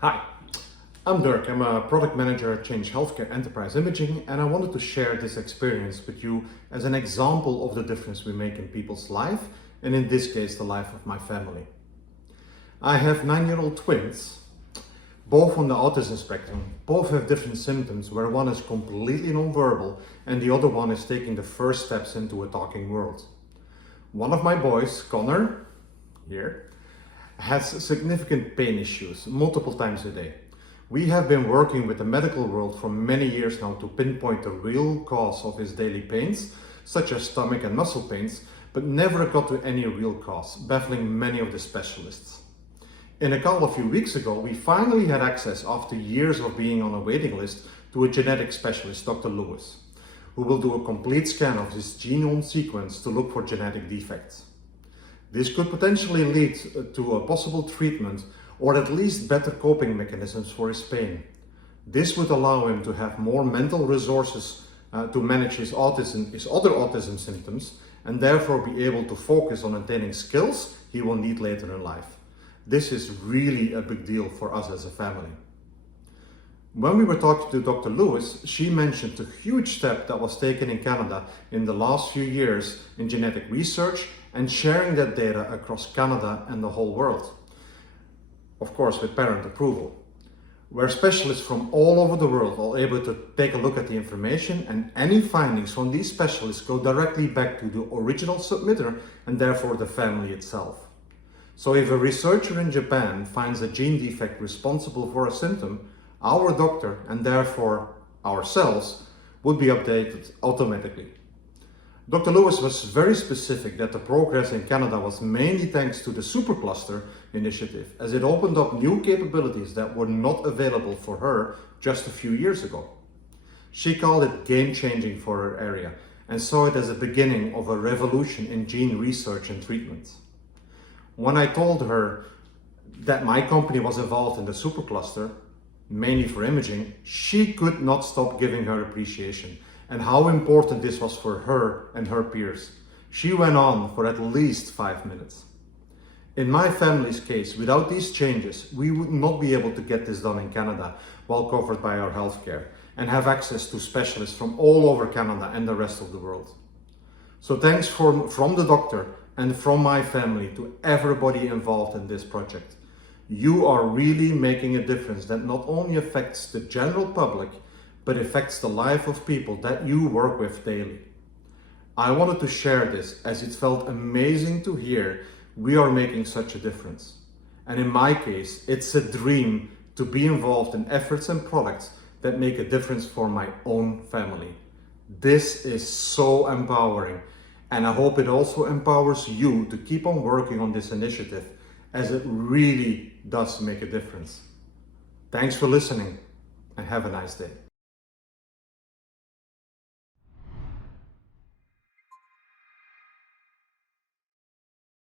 Hi, I'm Dirk. I'm a product manager at Change Healthcare Enterprise Imaging, and I wanted to share this experience with you as an example of the difference we make in people's life, and in this case, the life of my family. I have 9-year-old twins, both on the autism spectrum. Both have different symptoms, where one is completely nonverbal and the other one is taking the first steps into a talking world. One of my boys, Connor, here, has significant pain issues multiple times a day. We have been working with the medical world for many years now to pinpoint the real cause of his daily pains, such as stomach and muscle pains, but never got to any real cause, baffling many of the specialists. In a call a few weeks ago, we finally had access, after years of being on a waiting list, to a genetic specialist, Dr. Lewis, who will do a complete scan of his genome sequence to look for genetic defects. This could potentially lead to a possible treatment or at least better coping mechanisms for his pain. This would allow him to have more mental resources to manage his other autism symptoms, and therefore be able to focus on attaining skills he will need later in life. This is really a big deal for us as a family. When we were talking to Dr. Lewis, she mentioned a huge step that was taken in Canada in the last few years in genetic research and sharing that data across Canada and the whole world. Of course, with parent approval, where specialists from all over the world are able to take a look at the information, and any findings from these specialists go directly back to the original submitter and therefore the family itself. So if a researcher in Japan finds a gene defect responsible for a symptom, our doctor, and therefore ourselves, would be updated automatically. Dr. Lewis was very specific that the progress in Canada was mainly thanks to the supercluster initiative, as it opened up new capabilities that were not available for her just a few years ago. She called it game-changing for her area and saw it as a beginning of a revolution in gene research and treatment. When I told her that my company was involved in the supercluster, mainly for imaging, she could not stop giving her appreciation and how important this was for her and her peers. She went on for at least 5 minutes. In my family's case, without these changes, we would not be able to get this done in Canada while covered by our healthcare and have access to specialists from all over Canada and the rest of the world. So thanks from the doctor and from my family to everybody involved in this project. You are really making a difference that not only affects the general public, but affects the life of people that you work with daily. I wanted to share this as it felt amazing to hear we are making such a difference. And in my case, it's a dream to be involved in efforts and products that make a difference for my own family. This is so empowering, and I hope it also empowers you to keep on working on this initiative, as it really does make a difference. Thanks for listening, and have a nice day.